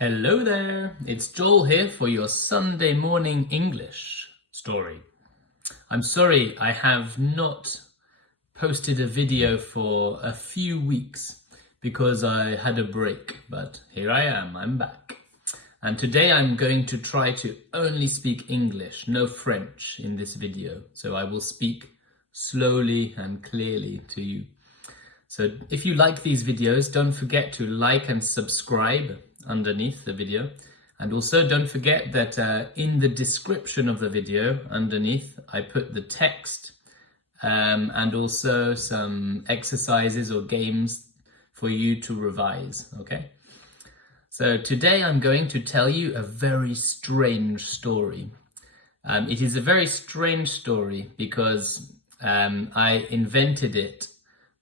Hello there, it's Joel here for your Sunday morning English story. I'm sorry I have not posted a video for a few weeks because I had a break, but here I am, I'm back. And today I'm going to try to only speak English, no French in this video. So I will speak slowly and clearly to you. So if you like these videos, don't forget to like and subscribe underneath the video. And also don't forget that in the description of the video underneath, I put the text and also some exercises or games for you to revise, okay? So today I'm going to tell you a very strange story. It is a very strange story because I invented it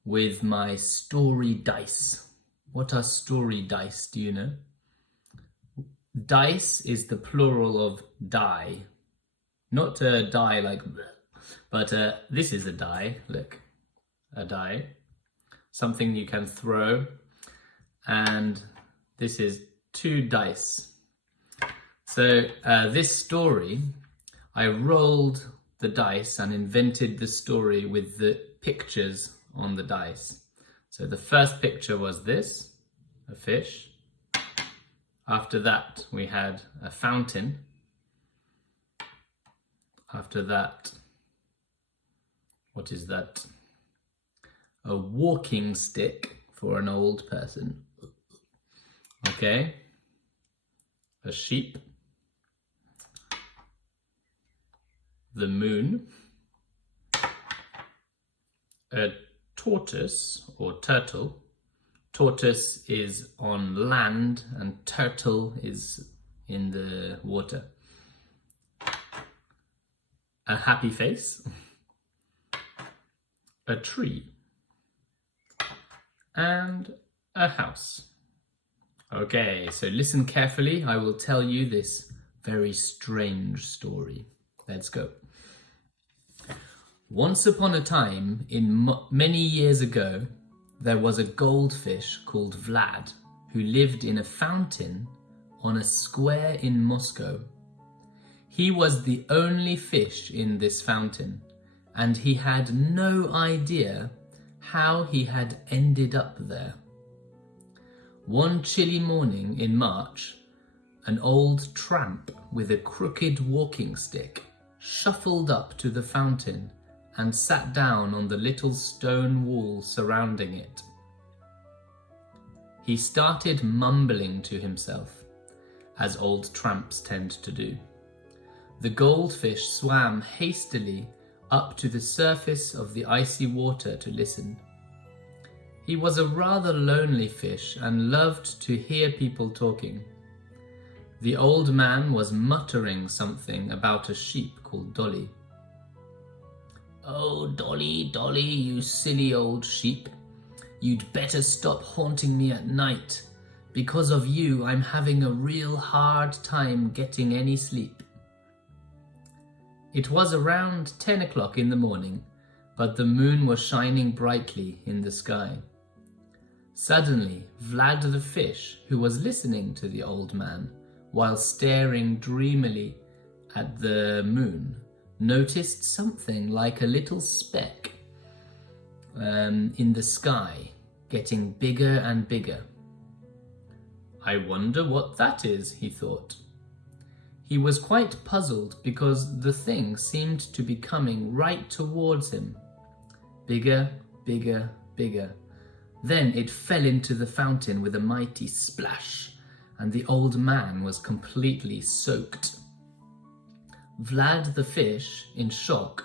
with my story dice. What are story dice, do you know? Dice is the plural of die. Not a die like, but this is a die, look, a die. Something you can throw, and this is 2 dice. So this story, I rolled the dice and invented the story with the pictures on the dice. So the first picture was this, a fish. After that, we had a fountain. After that, what is that? A walking stick for an old person. Okay. A sheep. The moon. A tortoise or turtle. Tortoise is on land and turtle is in the water. A happy face. A tree. And a house. Okay, so listen carefully. I will tell you this very strange story. Let's go. Once upon a time, many years ago, there was a goldfish called Vlad who lived in a fountain on a square in Moscow. He was the only fish in this fountain, and he had no idea how he had ended up there. One chilly morning in March, an old tramp with a crooked walking stick shuffled up to the fountain and sat down on the little stone wall surrounding it. He started mumbling to himself, as old tramps tend to do. The goldfish swam hastily up to the surface of the icy water to listen. He was a rather lonely fish and loved to hear people talking. The old man was muttering something about a sheep called Dolly. "Oh, Dolly, Dolly, you silly old sheep. You'd better stop haunting me at night. Because of you, I'm having a real hard time getting any sleep." It was around 10 o'clock in the morning, but the moon was shining brightly in the sky. Suddenly, Vlad the fish, who was listening to the old man while staring dreamily at the moon, noticed something like a little speck in the sky, getting bigger and bigger. "I wonder what that is," he thought. He was quite puzzled because the thing seemed to be coming right towards him. Bigger, bigger, bigger. Then it fell into the fountain with a mighty splash, and the old man was completely soaked. Vlad the fish, in shock,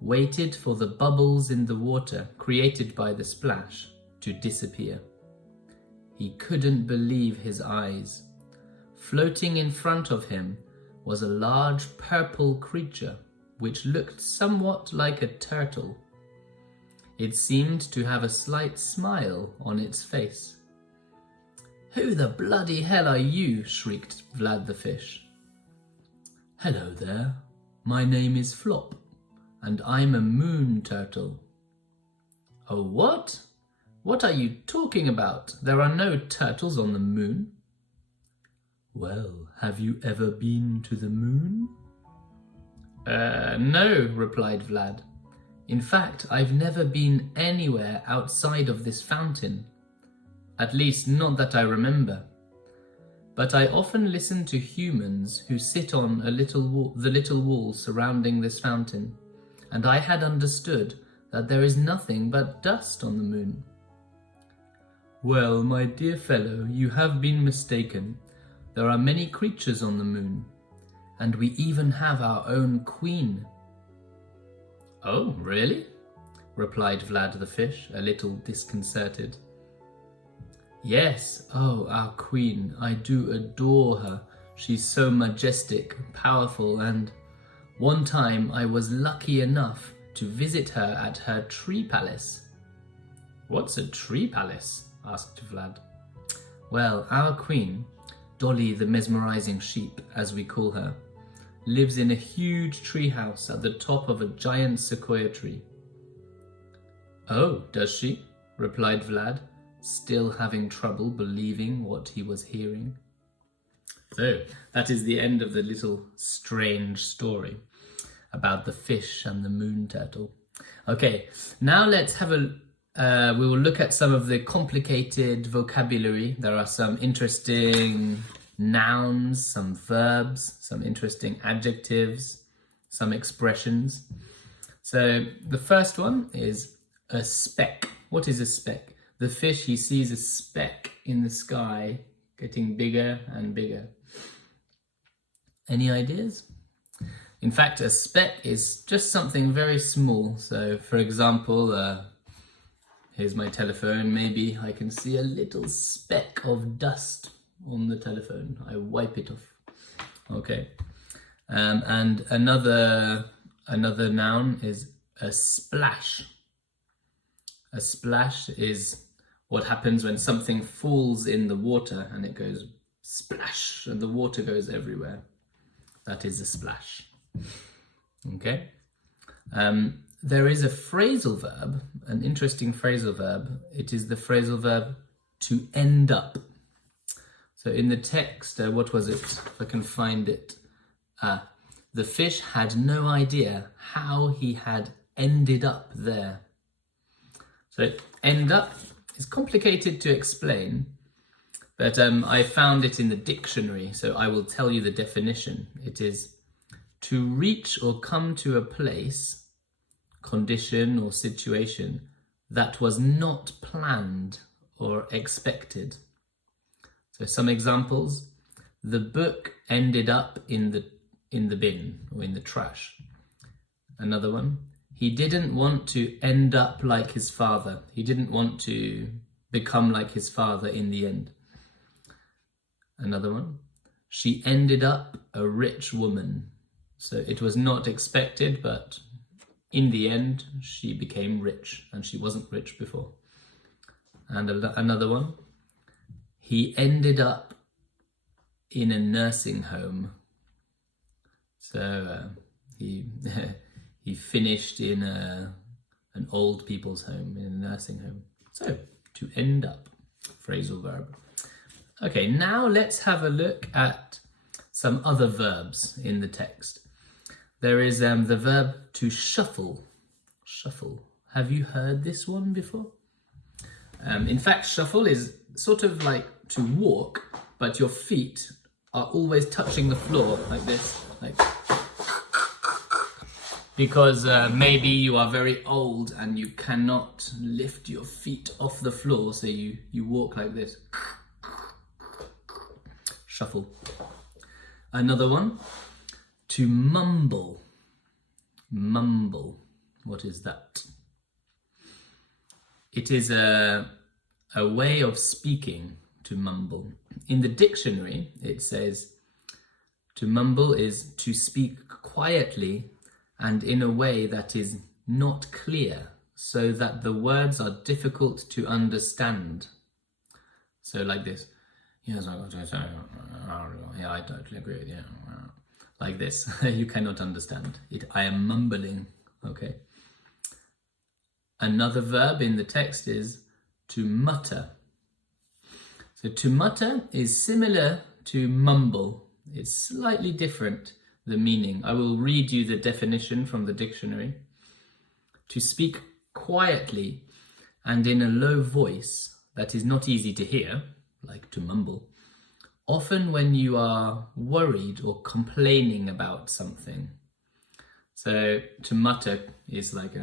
waited for the bubbles in the water created by the splash to disappear. He couldn't believe his eyes. Floating in front of him was a large purple creature which looked somewhat like a turtle. It seemed to have a slight smile on its face. "Who the bloody hell are you?" shrieked Vlad the fish. "Hello there, my name is Flop, and I'm a moon turtle." "Oh, what? What are you talking about? There are no turtles on the moon." Well, have you ever been to the moon? No, replied Vlad. In fact, I've never been anywhere outside of this fountain. At least, not that I remember. But I often listen to humans who sit on the little wall surrounding this fountain, and I had understood that there is nothing but dust on the moon. Well, my dear fellow, you have been mistaken. There are many creatures on the moon, and we even have our own queen. Oh, really? Replied Vlad the fish, a little disconcerted. Yes, oh, our queen, I do adore her. She's so majestic, powerful, and one time I was lucky enough to visit her at her tree palace. What's a tree palace? Asked Vlad. Well, our queen, Dolly the mesmerizing sheep, as we call her, lives in a huge tree house at the top of a giant sequoia tree. Oh, does she? Replied Vlad, still having trouble believing what he was hearing. So, that is the end of the little strange story about the fish and the moon turtle. Okay, now let's have we will look at some of the complicated vocabulary. There are some interesting nouns, some verbs, some interesting adjectives, some expressions. So the first one is a speck. What is a speck? The fish, he sees a speck in the sky getting bigger and bigger. Any ideas? In fact, a speck is just something very small. So for example, here's my telephone. Maybe I can see a little speck of dust on the telephone. I wipe it off. Okay. And another noun is a splash. A splash is what happens when something falls in the water and it goes splash and the water goes everywhere. That is a splash. Okay. There is a phrasal verb, an interesting phrasal verb. It is the phrasal verb to end up. So in the text, what was it? If I can find it. The fish had no idea how he had ended up there. So end up is complicated to explain, but I found it in the dictionary, so I will tell you the definition. It is to reach or come to a place, condition or situation that was not planned or expected. So some examples: the book ended up in the bin or in the trash. Another one: he didn't want to end up like his father. He didn't want to become like his father in the end. Another one: she ended up a rich woman. So it was not expected, but in the end, she became rich, and she wasn't rich before. And another one: he ended up in a nursing home. So he finished in an old people's home, in a nursing home. So, to end up, phrasal verb. Okay, now let's have a look at some other verbs in the text. There is the verb to shuffle. Shuffle. Have you heard this one before? In fact, shuffle is sort of like to walk, but your feet are always touching the floor like this, because maybe you are very old and you cannot lift your feet off the floor, so you walk like this. Shuffle. Another one, to mumble. Mumble. What is that? It is a way of speaking, to mumble. In the dictionary, it says to mumble is to speak quietly and in a way that is not clear, so that the words are difficult to understand. So like this. Yes, yeah, I totally agree with you. Like this. You cannot understand it. I am mumbling. Okay. Another verb in the text is to mutter. So to mutter is similar to mumble. It's slightly different, the meaning. I will read you the definition from the dictionary. To speak quietly and in a low voice that is not easy to hear, like to mumble, often when you are worried or complaining about something. So to mutter is like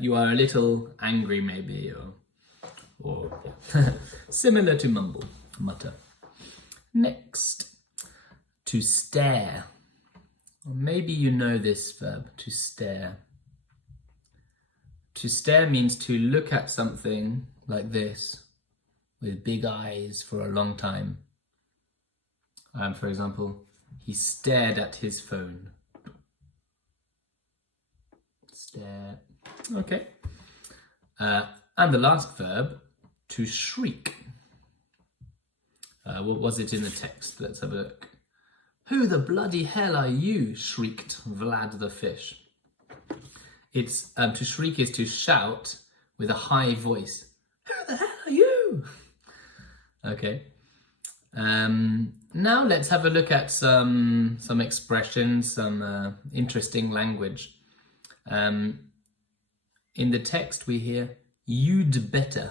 you are a little angry maybe, or similar to mumble, mutter. Next, to stare. Or maybe you know this verb, to stare. To stare means to look at something like this with big eyes for a long time. For example, he stared at his phone. Stare. Okay. And the last verb, to shriek. What was it in the text? Let's have a look. Who the bloody hell are you? Shrieked Vlad the fish. It's to shriek is to shout with a high voice. Who the hell are you? Okay. Now let's have a look at some expressions, some interesting language. In the text we hear, you'd better.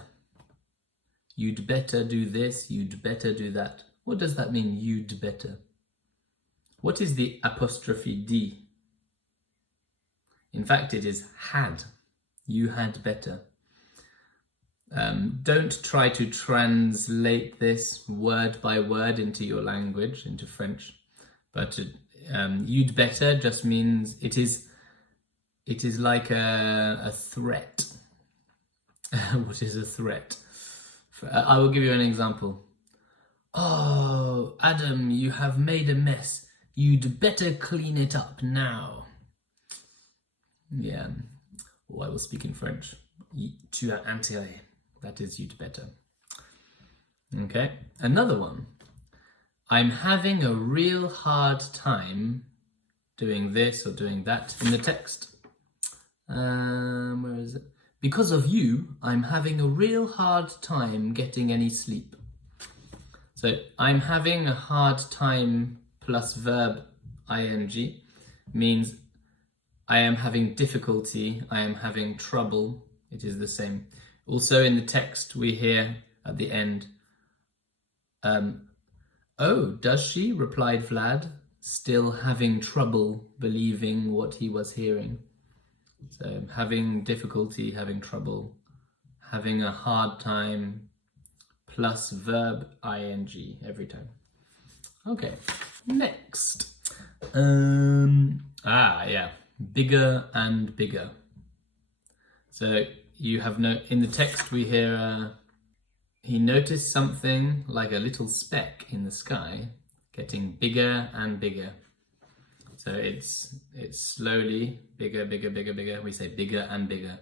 You'd better do this, you'd better do that. What does that mean, you'd better? What is the apostrophe D? In fact, it is had. You had better. Don't try to translate this word by word into your language, into French. But you'd better just means it is like a threat. What is a threat? I will give you an example. Oh, Adam, you have made a mess. You'd better clean it up now. Yeah. Oh, I will speak in French. Tu as intérêt. That is you'd better. Okay. Another one. I'm having a real hard time doing this or doing that in the text. Where is it? Because of you, I'm having a real hard time getting any sleep. So I'm having a hard time plus verb ing means I am having difficulty, I am having trouble. It is the same. Also in the text we hear at the end, oh, does she? Replied Vlad, still having trouble believing what he was hearing. So having difficulty, having trouble, having a hard time, plus verb ing every time. Okay, next. Bigger and bigger. So you have in the text we hear he noticed something like a little speck in the sky getting bigger and bigger. So it's slowly bigger, bigger, bigger, bigger. We say bigger and bigger.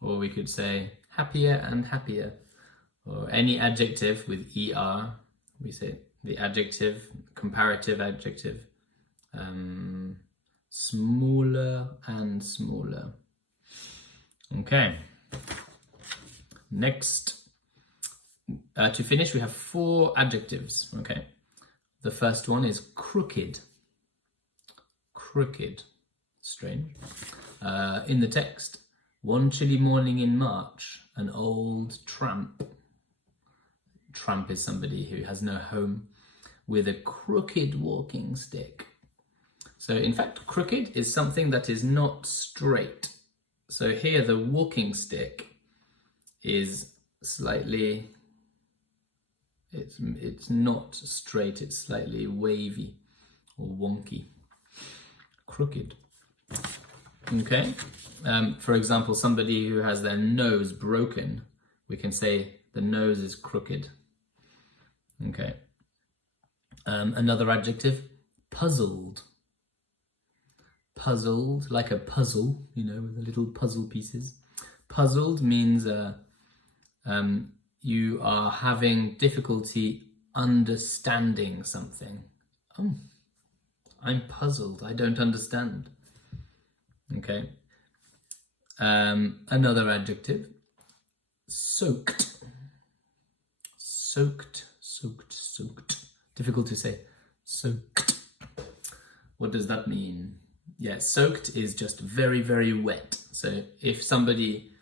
Or we could say happier and happier. Or any adjective with er, we say the adjective, comparative adjective. Smaller and smaller. Okay. Next. To finish, we have 4 adjectives. Okay. The first one is crooked. Crooked. Strange. In the text, one chilly morning in March, an old tramp. Tramp is somebody who has no home, with a crooked walking stick. So in fact, crooked is something that is not straight. So here the walking stick is slightly, it's not straight, it's slightly wavy or wonky. Crooked. Okay. For example, somebody who has their nose broken, we can say the nose is crooked. Okay. Another adjective, puzzled. Puzzled, like a puzzle, with the little puzzle pieces. Puzzled means you are having difficulty understanding something. Oh, I'm puzzled, I don't understand. Okay. Another adjective, soaked. soaked, soaked, soaked. Difficult to say. Soaked. What does that mean? Yeah, soaked is just very, very wet. So if somebody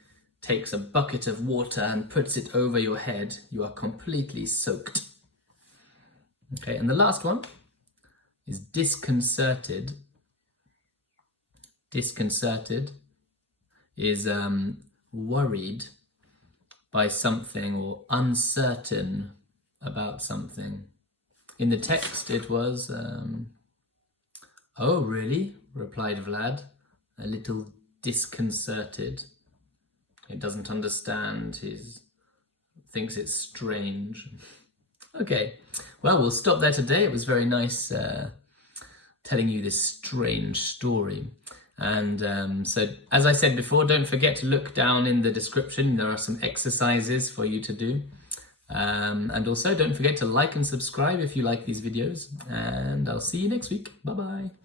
takes a bucket of water and puts it over your head, you are completely soaked. Okay, and the last one is disconcerted. Disconcerted is worried by something or uncertain about something. In the text it was, "Oh, really?" replied Vlad, a little disconcerted. He doesn't understand, he thinks it's strange. Okay, well, we'll stop there today. It was very nice telling you this strange story. And so, as I said before, don't forget to look down in the description. There are some exercises for you to do. And also, don't forget to like and subscribe if you like these videos. And I'll see you next week. Bye-bye.